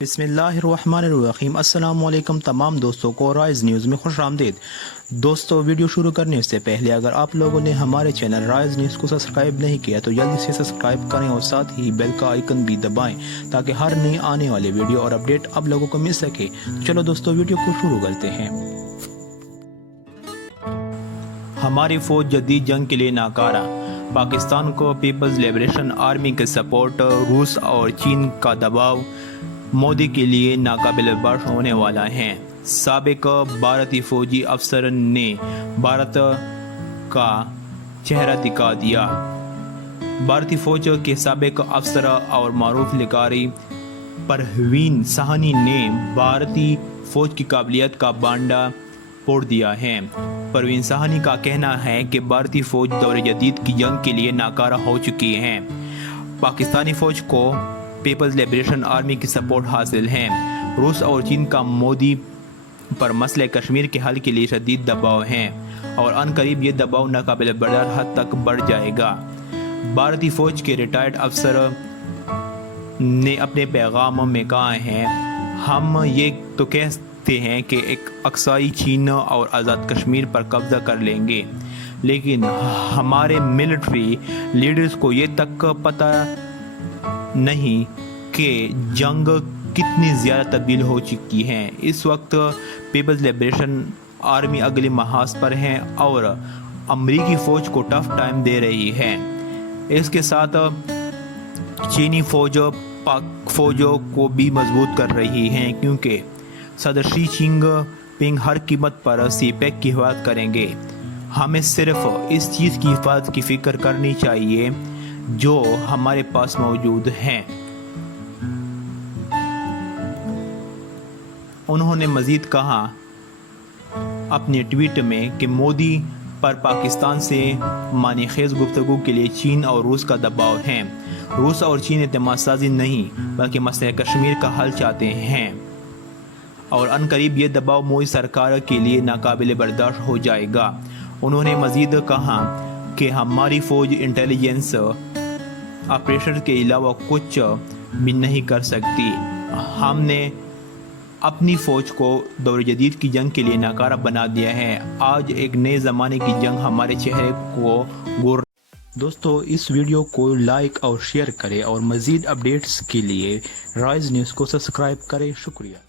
بسم اللہ الرحمن الرحیم۔ السلام علیکم تمام دوستوں کو رائز نیوز میں خوش آمدید۔ دوستو ویڈیو شروع کرنے سے پہلے اگر آپ لوگوں نے ہمارے چینل رائز نیوز کو سبسکرائب نہیں کیا تو جلدی سے سبسکرائب کریں اور ساتھ ہی بیل کا آئیکن بھی دبائیں تاکہ ہر نئی آنے والے ویڈیو اور اپڈیٹ آپ لوگوں کو مل سکے۔ چلو دوستو ویڈیو کو شروع کرتے ہیں۔ ہماری فوج جدید جنگ کے لیے ناکارہ، پاکستان کو پیپلز لبریشن آرمی کے سپورٹ، روس اور چین کا دباؤ مودی کے لیے ناقابل برداشت ہونے والا ہے۔ سابق بھارتی فوجی افسر نے بھارت کا چہرہ دکھا دیا۔ بھارتی فوج کے سابق افسر اور معروف لکھاری پروین سہنی نے بھارتی فوج کی قابلیت کا بانڈا پھوڑ دیا ہے۔ پروین سہنی کا کہنا ہے کہ بھارتی فوج دور جدید کی جنگ کے لیے ناکارہ ہو چکی ہے۔ پاکستانی فوج کو پیپلز لبریشن آرمی کی سپورٹ حاصل ہے۔ روس اور چین کا مودی پر مسئلہ کشمیر کے حل کے لیے شدید دباؤ ہے اور ان قریب یہ دباؤ ناقابل برداشت حد تک بڑھ جائے گا۔ بھارتی فوج کے ریٹائرڈ افسر نے اپنے پیغام میں کہا ہے، ہم یہ تو کہتے ہیں کہ ایک اقصائی چین اور آزاد کشمیر پر قبضہ کر لیں گے، لیکن ہمارے ملٹری لیڈرز کو یہ تک پتہ نہیں کہ جنگ کتنی زیادہ تبدیل ہو چکی ہے۔ اس وقت پیپلز لبریشن آرمی اگلے محاذ پر ہے اور امریکی فوج کو ٹف ٹائم دے رہی ہے۔ اس کے ساتھ چینی فوج پاک فوجوں کو بھی مضبوط کر رہی ہے، کیونکہ صدر شی جن پنگ ہر قیمت پر سی پیک کی حفاظت کریں گے۔ ہمیں صرف اس چیز کی حفاظت کی فکر کرنی چاہیے جو ہمارے پاس موجود ہیں۔ انہوں نے مزید کہا اپنے ٹویٹ میں کہ مودی پر پاکستان سے معنی خیز گفتگو کے لیے چین اور روس کا دباؤ ہے۔ روس اور چین اعتماد سازی نہیں بلکہ مسئلہ کشمیر کا حل چاہتے ہیں اور ان قریب یہ دباؤ مودی سرکار کے لیے ناقابل برداشت ہو جائے گا۔ انہوں نے مزید کہا کہ ہماری فوج انٹیلیجنس آپریشن کے علاوہ کچھ بھی نہیں کر سکتی۔ ہم نے اپنی فوج کو دور جدید کی جنگ کے لیے ناکارہ بنا دیا ہے۔ آج ایک نئے زمانے کی جنگ ہمارے چہرے کو گور۔ دوستو اس ویڈیو کو لائک اور شیئر کریں اور مزید اپڈیٹس کے لیے رائز نیوز کو سبسکرائب کریں۔ شکریہ۔